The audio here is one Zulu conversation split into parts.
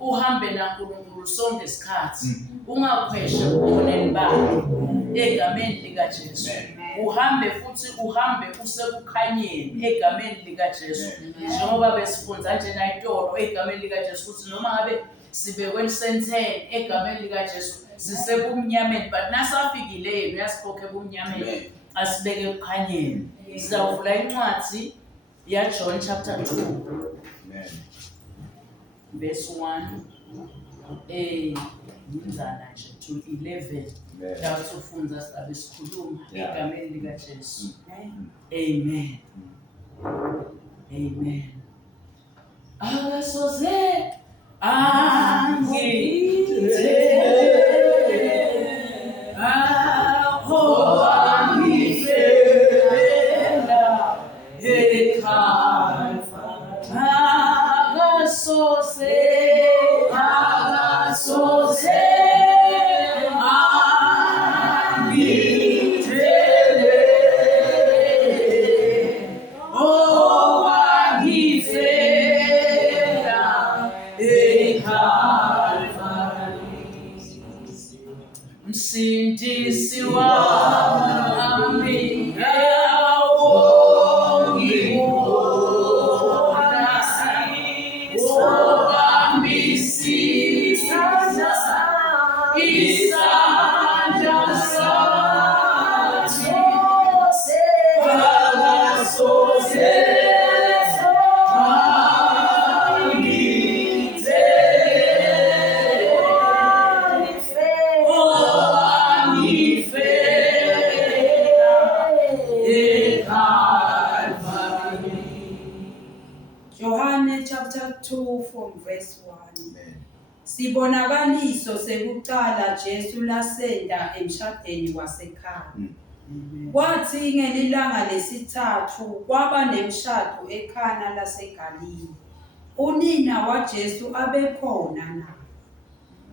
uhambe naNkulunkulu sonke isikhathi ungakhweshe ukhoneni bakhe egameni likaJesu. Uhambe futhi uhambe usekukhanyeni egameni likaJesu. Njengoba besifunza nje nayitolo egameni likaJesu ukuthi noma ngabe sibekwe esentheni egameni likaJesu sisebumnyameni but nasafikile yena uyasikhokha ebumnyameni asibeke ekukhanyeni. Sizavula incwadi ya John chapter 2 verse 1 ngizana nje to 11 la sifunza sizabe sikhuluma egameni likaJesu. Amen. Amen. Akasoze angithe Msindisi wami Sibonakaliso sekuqala Jesu lasenda emshadweni wasekhaya. Kwathi ngelilanga lesithathu kwaba nemishado eKhana laseGalile. Unina waJesu abekhona na.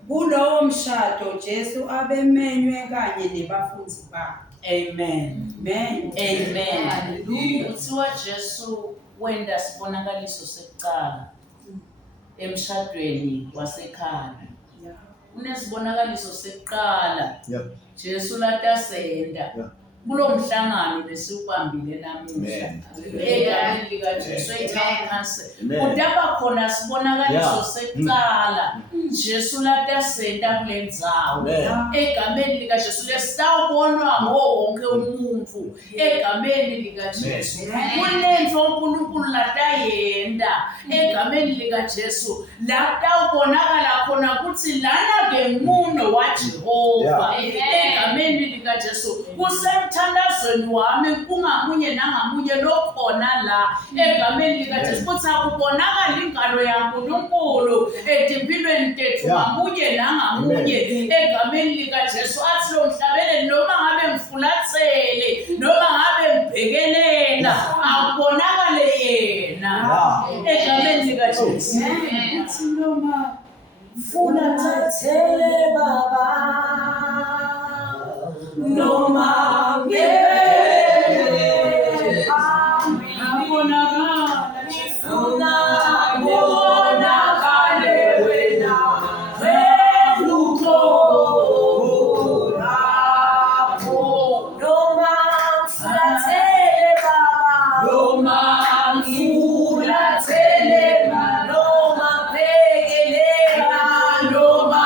Kulowo mshado Jesu abemenywe kanye nebafundi bakhe. Amen. Amen. Amen. Hallelujah. Kuthiwa Jesu wenda sibonakaliso sekuqala emshadweni wasekhaya. Unesibonakaliso sekuqala. Jesu latasenda. Kulo mhlangano lesiubambile namuhla. Egameni likaJesu eTown Council. Kudaba khona sibonakaliso sekuqala. Jesu latasenda kule ndzawo. Egameni likaJesu lesitawubonwa wonke umuntu. Egameni likaJesu. Kunento uNkulunkulu latayenda. Egameni likaJesu. Latawubonakala khona ukuthi lana ke muno waJehova. Egameni likaJesu. Kusemthandazweni wami kungamunye nangamunye lokhona la egameni likaJesu futhi akubonakala ingalo yaNkulunkulu etimpilweni tethu ngamunye nangamunye egameni likaJesu athi lo mhlabeleni noma ngabe ngifulathele noma ngabe ngibhekelela akubonakale yena egameni likaJesu. Athi noma ngifulathele baba noma ngeke abonakala abonakale wena lapho noma ngifulathele baba noma ngifulathele noma bhekelela noma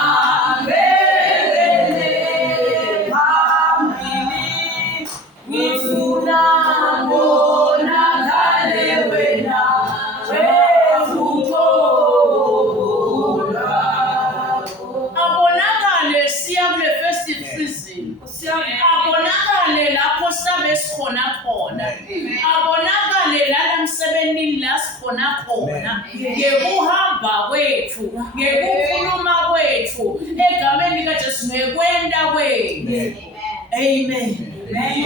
abonakale lapho sabe sikhona khona abonakale la emsebenzini la sikhona khona ngekuhamba kwethu ngekukhuluma kwethu egameni likaJesu ngekwenda kwethu. Amen.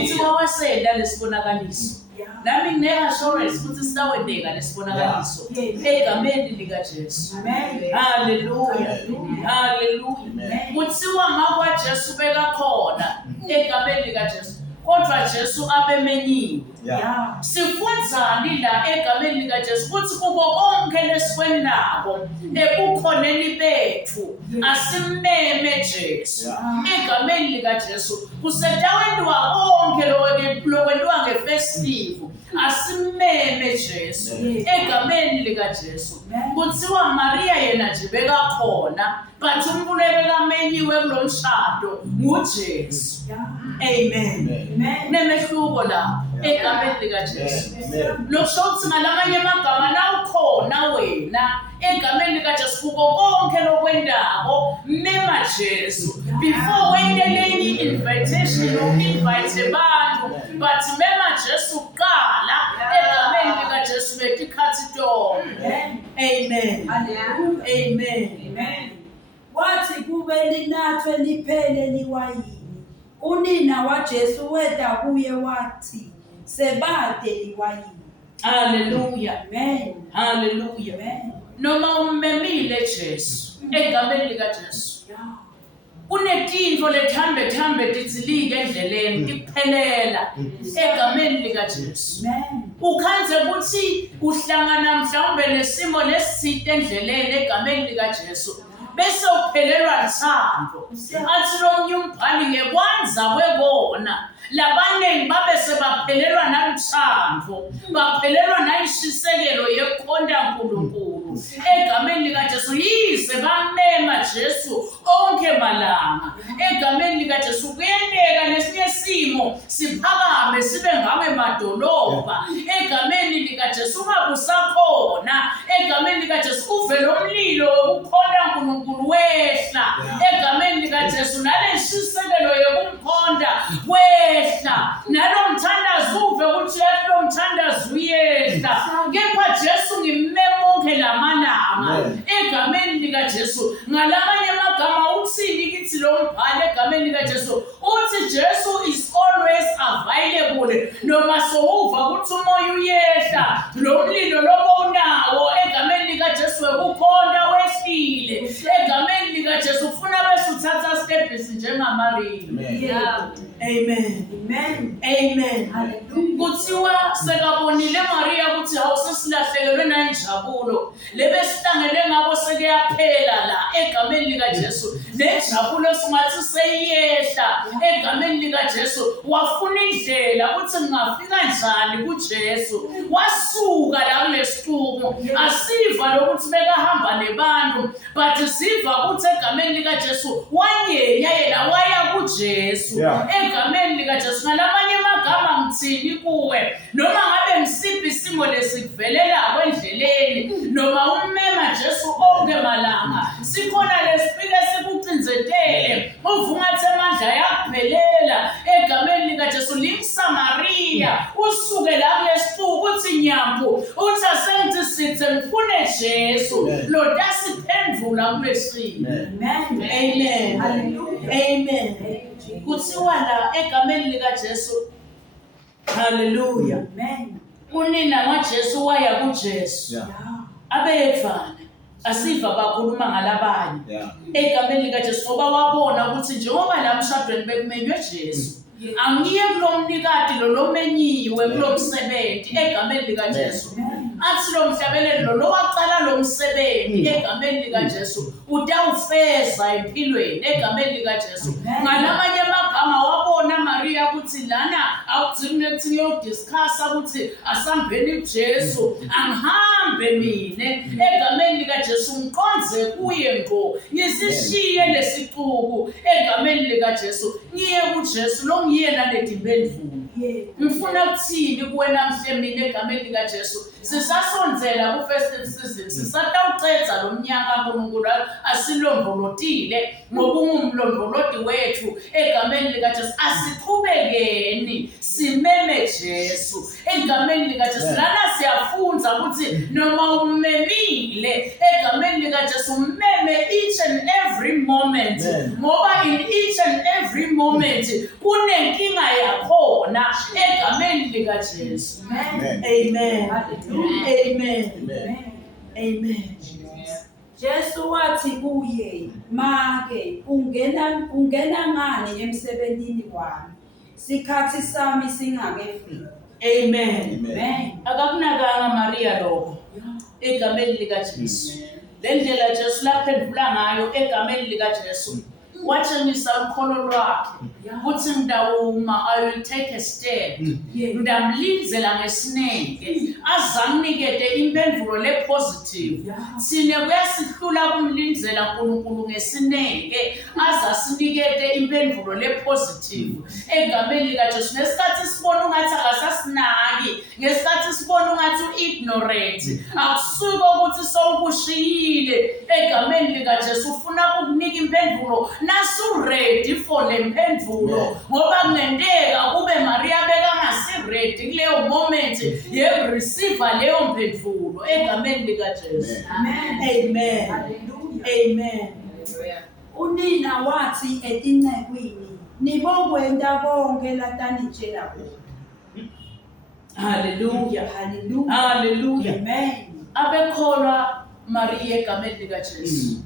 Uthi wawasenda lesibonakaliso nami ngine-assurance ukuthi sitawendeka lesibonakaliso egameni likaJesu. Hallelujah. Hallelujah. Kuthiwa ngakwaJesu bekakhona egameni likaJesu kodwa Jesu abemenyiwe. Sifundzani la egameni likaJesu ukuthi kubo konke lesikwenako ebukhoneni bethu asimmeme Jesu egameni likaJesu kusedaweni konke lokwentiwa ngefestival asimmeme Jesu egameni likaJesu kuthiwa Maria yena nje bekakhona but umbulebe kamenyiwe kulomshado nguJesu. Amen. Nemehluko la egameni likaJesu. Lokusho ukuthi ngalamanye amagama nawukhona wena egameni likaJesu kuko konke lokwendako mema Jesu before wendele invitation invite abantu but mema Jesu kuqala egameni likaJesu betikhathi tonke. Amen. Amen. Wathi kube linathwe liphele liwayini. Unina waJesu weda kuye wathi sebade liwayini. Hallelujah. Amen. Hallelujah. Amen. Noma ummemile Jesu egameni likaJesu. Kunetinto lethambe titsilike endleleni tikuphelela egameni likaJesu. Ukhanze ukuthi uhlangana mhlawumbe nesimo lesitsite endleleni egameni likaJesu bese uphelelwa lithando. Athi lo mnyumbhali ngekwanza kwebona labanengi babe sebaphelelwa naluthando baphelelwa nayishisekelo yekhonda nkulunkulu egameni likaJesu yize bamema Jesu onke malanga egameni likaJesu. Kuyenteka lesinye simo siphakame sibe ngabe madolobha egameni likaJesu ungabusakhona egameni likaJesu uvele umlilo wokukhonda nkulunkulu wehla egameni likaJesu naleshisekelo yokumkhonda wehla nalomthandazo uve ukuthi lo mthandazo uyehla kepha Jesu ngimmema onke lamalanga egameni likaJesu. Ngalamanye amagama uthini kithi lo mbhalo egameni likaJesu uthi Jesu is always available noma sowuva ukuthi umoya uyehla lo mlilo lobo unawo egameni likaJesu ukukhonda wehlile egameni likaJesu ufuna bese uthatha steps njengamaria. Amen. Kuthiwa sekabonile Maria ukuthi awusesilahlekelwe nayinjabulo lebesihlangene ngabo sekuyaphela la egameni likaJesu nejabulo singathi seyiyehla egameni likaJesu. Wafuna indlela ukuthi ngingafika njani kuJesu wasuka la kulesiqumo asiva lokuthi bekahamba nebantu but siva ukuthi egameni likaJesu wanyenya yena waya kuJesu egameni likaJesu. Ngalamanye amagama ngithini kuwe noma ngabe msiphi isimo lesikuvelela kwendleleni noma ummema Jesu onke malanga sikhona lesifike sikucinzetele uvungathe amandla yakuphelela egameni likaJesu. Limsamaria usuke la kulesiqubu uthi nyambo uthi asengithi sithe ngifune Jesu lo dasiphendula kulesimo. Amen. Amen. Kuthiwa la egameni likaJesu. Hallelujah. Unina waJesu waya kuJesu abeyevana asiva bakhuluma ngalabanye egameni likaJesu ngoba wabona ukuthi njengoba la mshadweni bekumenywe Jesu angiye kulomnikati lo lomenyiwe kulomsebenzi egameni likaJesu. Athi lo mhlabeleli lo waqala lo msebenzi egameni likaJesu utawufeza empilweni egameni likaJesu. Ngalamanye amagama wabona Maria ukuthi lana awudingi ukuthi ngiyodiscussa ukuthi asambeni kuJesu angihambe mine egameni likaJesu ngiqonze kuye ngqo ngisishiye lesixuku egameni likaJesu ngiye kuJesu lo ngiyena ledimbendulo. Ngifuna ukuthini kuwe namhle mina egameni likaJesu. Sisasonzela ku-festive season sisatawucedza lo mnyaka uNkulunkulu asilondolotile ngoba ungumlondoloti wethu egameni likaJesu. Asiqhubekeni simeme Jesu egameni likaJesu. Lana siyafunza ukuthi noma ummemile egameni likaJesu mmeme each and every moment ngoba in each and every moment kunenkinga yakhona egameni likaJesu. Amen. Amen. Jesu wathi kuye, make ungena ngani emsebenzini wami sikhathi sami singakefiki. Amen. Amen. Akakunakanga Maria lokho egameni likaJesu. Le ndlela Jesu laphendula ngayo egameni likaJesu. Watshengisa ukholo lwakhe uthi ngidawuma, I will take a step. Ngidamlinzela ngesineke azanginikete impendulo le positive. Sine kuyasihlula kumlinzela uNkulunkulu ngesineke azasinikete impendulo le positive egameni likaJesu. Ngesikhathi sibona ungathi akasasinaki, ngesikhathi sibona ungathi u-ignorant, akusuka ukuthi sowukushiyile egameni likaJesu ufuna ukunika impendulo nasu ready for le mpendulo ngoba kungenteka kube Maria bekangasi ready kuleyo moment ye receive leyo mpendulo egameni likaJesu. Amen. Amen. Hallelujah. Amen. Unina wathi etincekwini, nibokwenta konke latanitshela kona. Hallelujah. Hallelujah. Hallelujah. Amen. Abekholwa Maria egameni likaJesu.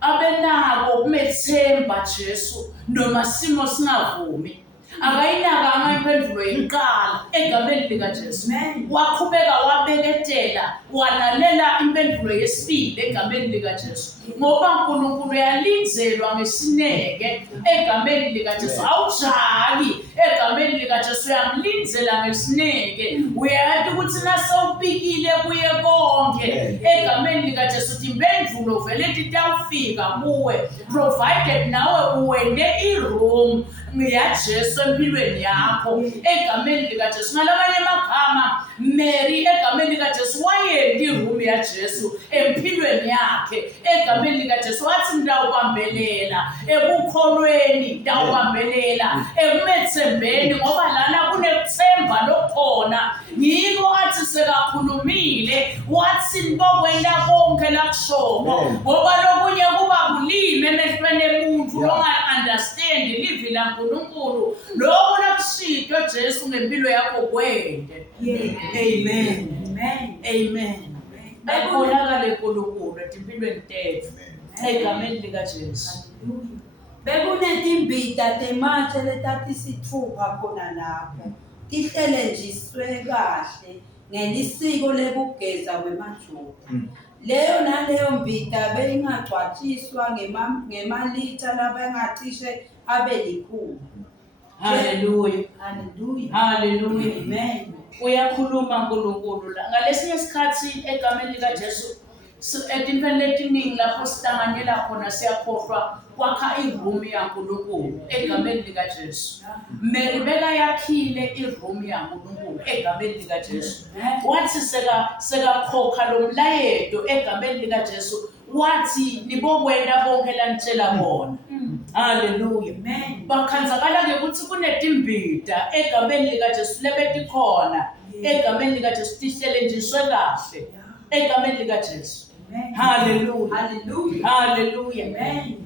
Abenako ukumethemba Jesu noma simo singavumi. Akayinakanga impendulo yeqala egameni likaJesu. Waqhubeka wabeketela, walalela impendulo yesibili egameni likaJesu. Ngoba uNkulunkulu uyalinzelwa ngesineke egameni likaJesu. Awujaki egameni likaJesu, uyamlinzela ngesineke. Uyathi ukuthi nasewubikile kuye konke egameni likaJesu uthi impendulo vele itawufika kuwe, provided nawe uwende iroom yaJesu empilweni yakho egameni likaJesu. Ngalamanye amagama Mary egameni likaJesu wayenda iroom yaJesu empilweni yakhe egameni likaJesu. Wathi ndawubambelela ebukholweni, ndawubambelela ekumethembeni ngoba lana kunethemba lokhona. Yiko athi sekakhulumile wathi nibokwenda konke lakushoko ngoba lokunye kuba kulime emehlweni emuntu longa-understand livi laNkulunkulu lokho nakushito Jesu ngempilo yakho kwende. Amen. Amen. Amen. Ayibonakale uNkulunkulu empilweni tethu egameni likaJesu. Bekunetimbita tematshe letatisitfupha khona lapho tihlelenjiswe kahle ngelisiko lekugeza kwemajuba. Leyo naleyo mbita beyingagcwatshiswa ngemalitha labengacishe abe 100. Hallelujah. Hallelujah. Hallelujah. Amen. Uyakhuluma uNkulunkulu la ngalesinye isikhathi egameni likaJesu etintweni letiningi lapho sihlanganyela khona siyakhohlwa kwakha iroom yaNkulunkulu egameni likaJesu. Mary bekayakhile iroom yaNkulunkulu egameni likaJesu. Wathi sekakhokha lo mlayedo egameni likaJesu wathi nibokwenda konke lanitshela bona. Hallelujah. Amen. Bakhanzakala ukuthi kunetimbita egameni likaJesu lebetikhona egameni likaJesu tihlelenjiswe kahle egameni likaJesu. Hallelujah. Hallelujah. Hallelujah. Amen.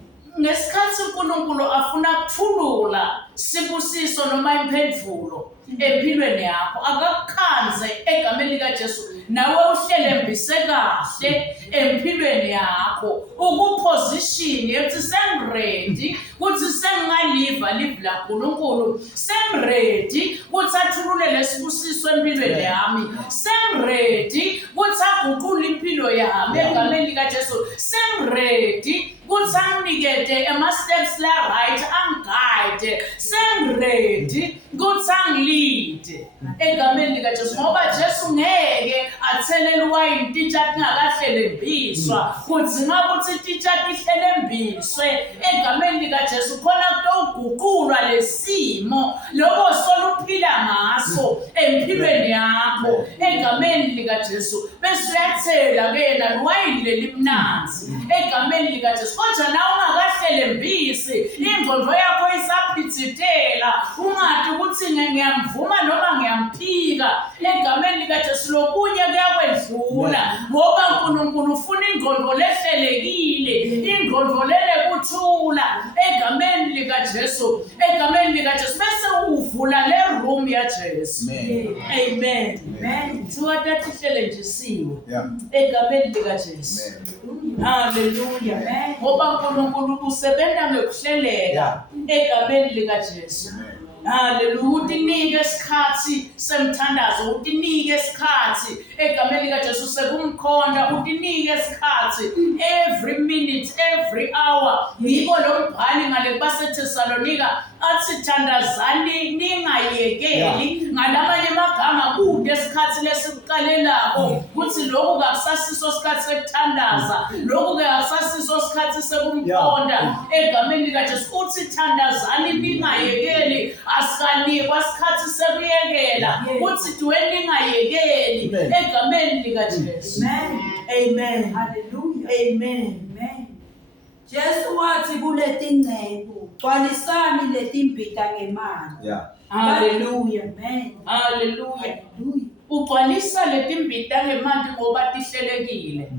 Ngesikhathi uNkulunkulu afuna ukuthulula sibusiso noma impendulo empilweni yakho akakukhanze egameni likaJesu nawe uhlelembise kahle empilweni yakho ukuposition yokuthi sengiready ukuthi sengingaliva live laNkulunkulu, sengiready ukuthi athulule lesibusiso empilweni yami, sengiready ukuthi aguqule impilo yami egameni likaJesu, sengiready ukuthi anginikete ama-steps la right angiguide, sengiready ukuthi angilide egameni likaJesu ngoba Jesu ngeke athelele wayini titsha tingakahlelembiswa. Kudzinga ukuthi titsha tihlelembiswe egameni likaJesu khona kutoguqulwa lesimo lokho soluphila ngaso empilweni yakho egameni likaJesu. Bese uyathela kena lwayini lelimnanzi egameni likaJesu. Kodwa na ungakahlelembisi ingqondo yakho isaphithitela ungathi ukuthi ngiyamvuma noma ngiyamphika egameni likaJesu. Lokunye kuyakwedlula ngoba uNkulunkulu ufuna ingqondo lehlelekile, ingqondo lenekuthula egameni likaJesu, egameni likaJesu. Bese uvula le room yaJesu. Amen. Amen. Siwathatha ihlelenjisiwe egameni likaJesu. Hallelujah. Ngoba uNkulunkulu usebenza ngekuhleleka egameni likaJesu. Haleluya. Utinike isikhathi semthandazo, utinike isikhathi egameni lika Jesu sekumkhonda, utinike isikhathi every minute, every hour. Yiko lo mbhali ngale kubaseThesalonika athi thandazani ningayekeli. Ngalamanye amagama kude isikhathi lesikuqalelako kuthi lokhu kakusasiso isikhathi sekuthandaza, lokhu kakusasiso isikhathi sekumkhonda egameni lika Jesu. Uthi thandazani ningayekeli, asikanikwa isikhathi sekuyekela. Uthi duweni ningayekeli egameni lika Jesu. Amen. Hallelujah. Amen. Amen. Jesu wathi kuleti ngceku, gcwalisani leti mbita ngemali. Hallelujah. Amen. Hallelujah. Hallelujah. Ugcwalisa leti mbita ngemali ngoba tihlelekile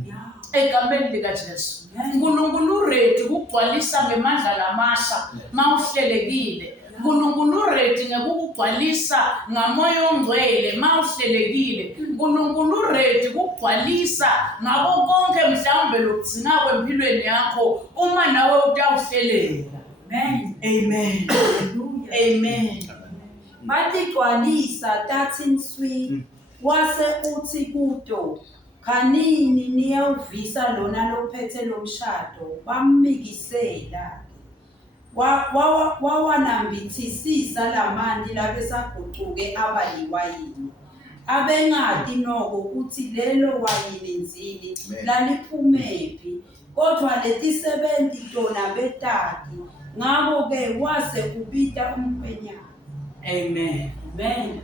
egameni lika Jesu. uNkulunkulu ready ukugcwalisa ngemandla lamasha mawuhlelekile. uNkulunkulu ready ngekugcwalisa ngamoya ongcwele mawuhlelekile. uNkulunkulu ready ukugcwalisa ngako konke mhlawumbe lokugcina kwempilweni yakho uma nawe utawuhlelela. Amen. Amen. Amen. Batigcwalisa tathi nswi wase uthi kuto khanini niyawuvisa lona lophethe lomshado bamikisela wawanambithisisa lamandi labesagucuke abaliwayini abengadi noko ukuthi lelo wayini nzini laliphumephi kodwa leti 70 tona betati ngabo ke wase kubita umkhwenyana. Amen. Amen.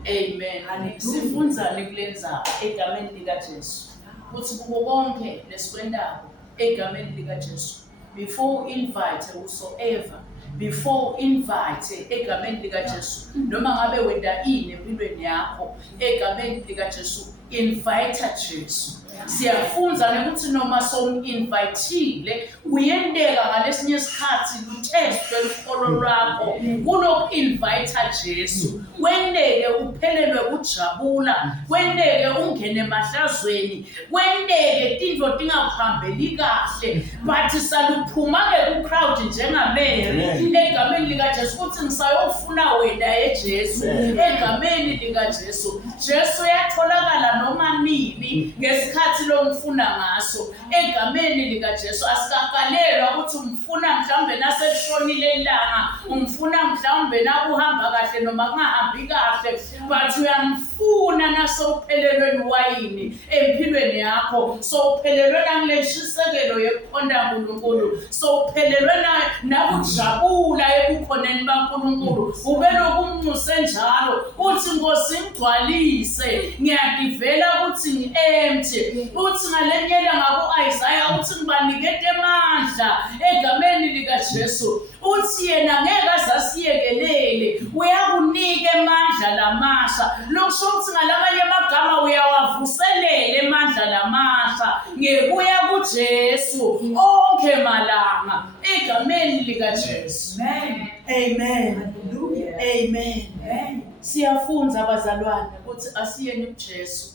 Amen. Sifunzani kulenza egameni lika Jesu. Kuthi kubo konke lesikwendako egameni lika Jesu. Before invite whosoever, before invite egameni lika Jesu. Noma ngabe wenda ini empilweni yakho egameni lika Jesu, invite Jesu. Siyafunza ukuthi noma somu-invitile uyenteka ngalesinye isikhathi lutestwe lukholo lwakho kunoku-invite Jesu. Wendeke uphelelwe kujabula, wendeke ungene emahlazweni, wendeke tinto tingakuhambeli kahle, but saluphuma-ke ku-crowd njengamary egameni lika Jesu ukuthi ngisayofuna wena eJesu egameni lika Jesu. Jesu uyatholakala noma nini ngesikhathi lomfuna ngaso egameni lika Jesu. Asikakalelwa ukuthi umfuna mhlawumbe naselishonile ilanga, umfuna mhlawumbe nakuhamba kahle noma kungahambi kahle, but uyamfuna nasowuphelelweni wayini empilweni yakho, sowuphelelwe nangilentshisekelo yokukhonda uNkulunkulu, sowuphelelwe nakujabula ebukhoneni baNkulunkulu. Ubelokumnxuse njalo uthi Nkosi ngigcwalise, ngiyadivela ukuthi ngi-empty. Uthi ngalenyela ngako-Isaiah uthi ngibanikete amandla egameni lika Jesu. Uthi yena ngeke azasiyekelele, uyakunika amandla lamasha. Lokusho ukuthi ngalamanye amagama uyawavuselela amandla lamasha ngekuya kuJesu onke malanga egameni lika Jesu. Amen. Amen. Hallelujah. Amen. Amen. Siyafunza abazalwane ukuthi asiyeni kuJesu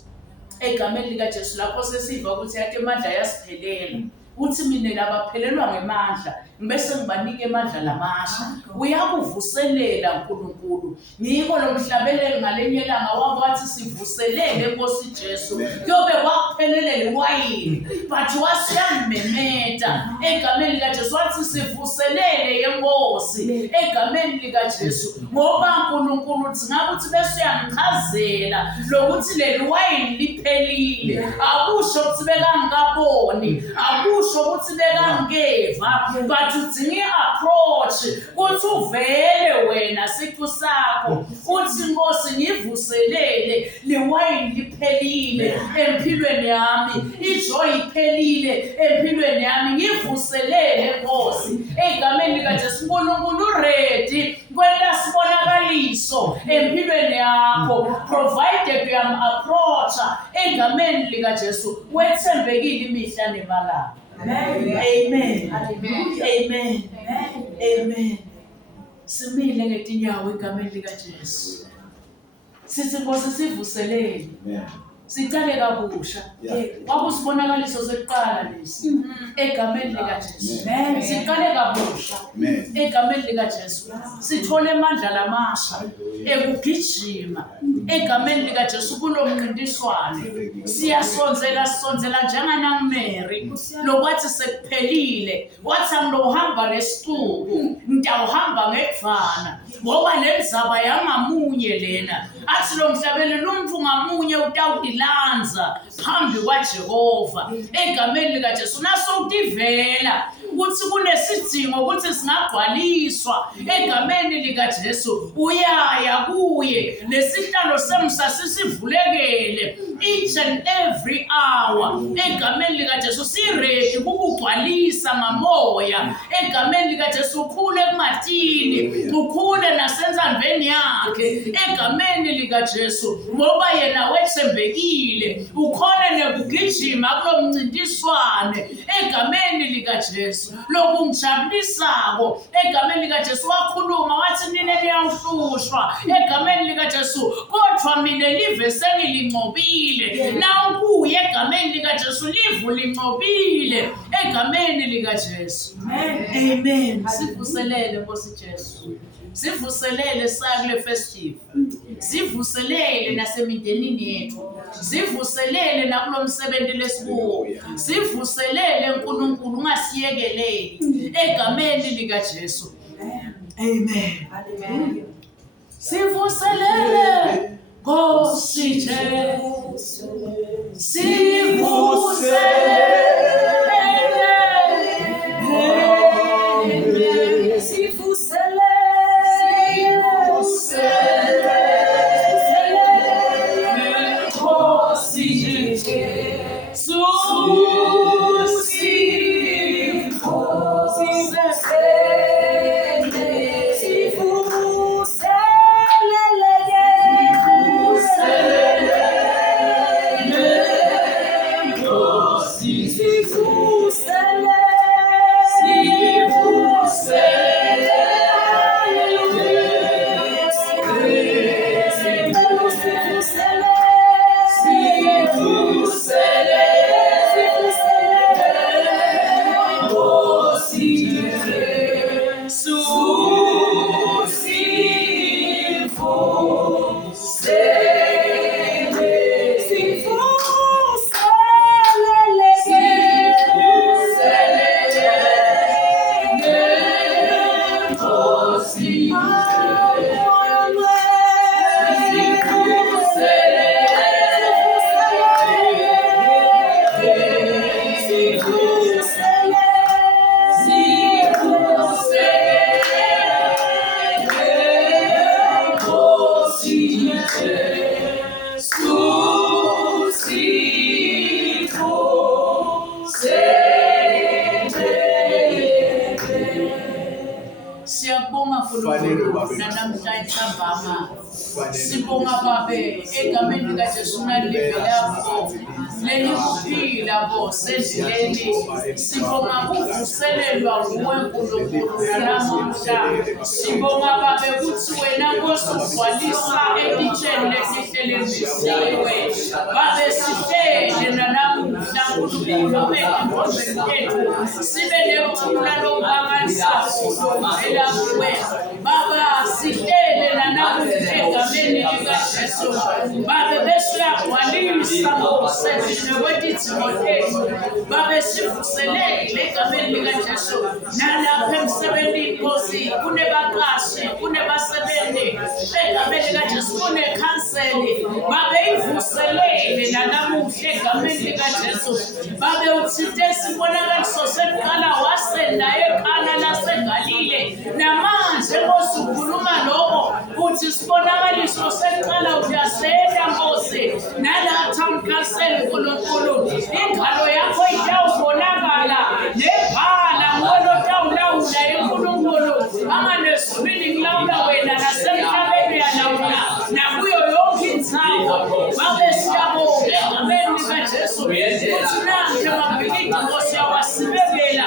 egameni lika Jesu. Lapho sesiva ukuthi yathi amandla yasiphelela. Uthi mina labaphelelwa ngemandla ngibese ngibanike amandla lamasha. Uyakuvuselela uNkulunkulu. Ngiko lo mhlabeleli ngalenye ilanga wathi sivuselele Nkosi Jesu. Kuyobe kwakuphelelele wayini, but wasiyamemeta egameni lika Jesu. Wathi sivuselele yenkosi egameni lika Jesu. Ngoba uNkulunkulu uthi ngabe uthi bese uyamchazela lokuthi leli wayini liphelile. Akusho ukuthi bekangikaboni, akusho ukuthi bekangikeva, but udinga i-approach ukuthi uvele wena siqu sakho uthi Nkosi ngivuselele liwayini liphelile empilweni yami, ijoy iphelile empilweni yami, ngivuselele Nkosi egameni lika Jesu. uNkulunkulu ready kwenta sibonakaliso empilweni yakho provided uyam-approacha egameni lika Jesu. Wethembekile imihla nemalanga. Amen. Amen. Hallelujah. Amen. Amen. Simile ngetinyawo egameni lika Jesu. Sithi Nkosi sivuselele. Sicale kabusha. Kwakusibonakaliso sokuqala lesi. Egameni likaJesu. Siqale kabusha. Egameni likaJesu. Sithole amandla lamasha ekugijima. Egameni likaJesu kulomncintiswano. Siyasonzela njenganameri. Lokwathi sekuphelile. Wathi angihamba ngesicubu, ngitawuhamba ngekuvana. Ngoba lenzaba yangamunye lena. Athi lo mhlabeni lumuntu ngamunye utawudilanza phambi kwaJehova. Egameni likaJesu naso utivela ukuthi kunesidingo ukuthi singagcwaliswa. Egameni likaJesu uyaya kuye. Lesihlalo semsa sisivulekele each and every hour. Egameni likaJesu siready ukugcwalisa ngamoya. Egameni likaJesu ukhule kumatini, ukhule nasenzandleni yakhe. Egameni likaJesu ngoba yena wethembekile, ukhona nekugijima kulomncintiswane. Egameni likaJesu lokungijabulisako. Egameni likaJesu wakhuluma wathi nina niyahlushwa. Egameni likaJesu kodwa mina live sengilincobile. Na kuye egameni likaJesu livu lincobile. Egameni likaJesu. Amen. Sivuselele Nkosi Jesu. Sivuselele sakule festive. Sivuselele nasemindenini yethu. Sivuselele nakulomsebenzi lesikuwo. Sivuselele uNkulunkulu ungasiyekeleli. Egameni likaJesu. Amen. Hallelujah. Sivuselele Nkosi Jesu. Sivuselele. Sibonga Babe, egameni likaJesu nalivelapo leli kuphila bo sendleleni. Sibonga ukuvuselelwa nguwe Nkulunkulu nalamuhla. Sibonga Babe ukuthi wena Nkosi ugcwalisa elitsheni lesihlelembisiwe. Babe sihlele nalamuhla Nkulunkulu empondweni yethu. Sibe nekuthula lokubanganisayo lovela kuwe. Baba sihlele nalamuhla egameni likaJesu. Babe besiyagcwalisa ngokusendlini kwetidingo tethu. Babe sivuselele egameni likaJesu. Nalapha emsebenzini Nkosi kunebaqashi, kunebasebenzi. Egameni likaJesu kunekhanseli. Babe ivuselele nalamuhla egameni likaJesu. Babe uthinte isibonakaliso sekuqala wasenda ekhana laseGalile. Namanje Nkosi ukhuluma lokho uthi isibonakaliso sekuqala uyasenda Nkosi. Nala town council Nkulunkulu ingalo yakho itawubonakala nebhala ngono tawulawula eNkulunkulu anganesibini kulawula wena nasemhlabeni yalawula nakuyo yonke indawo. Babe siyabonga egameni likaJesu ukuthi nanke mabhilidi Nkosi yawasibekela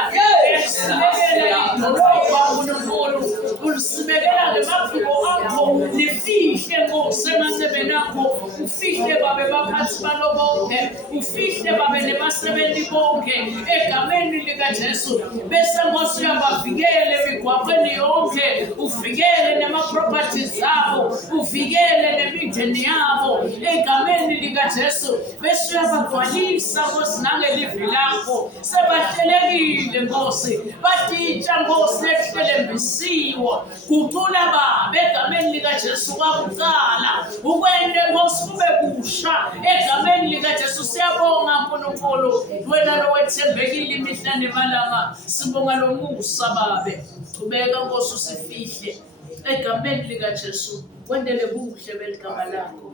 esibekela idolobha Nkulunkulu ulisibekela ngemaphiko akho lifihle Nkosi emasebeni akho ufihle babe baphansi balo bonke ufihle babe nebasebenzi bonke egameni likaJesu bese Nkosi uyabavikele emigwaqweni yonke uvikele nema-properties zabo uvikele nemindeni yabo egameni likaJesu bese uyabagcwalisa Nkosi nangelivi lakho sebahlelekile Nkosi batitsha Nkosi ehlelembisiwa kucula baba egameni likaJesu kwakuqala ukwende Nkosi kube kusha egameni likaJesu siyabonga nkulunkulu wena lo wethembekile imihla nemalanga sibonga lo musa babe ubeka Nkosi usifihle egameni likaJesu wendele buhle beligama lakho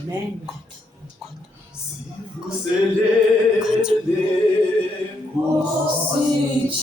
amen. Kuselele Nkosi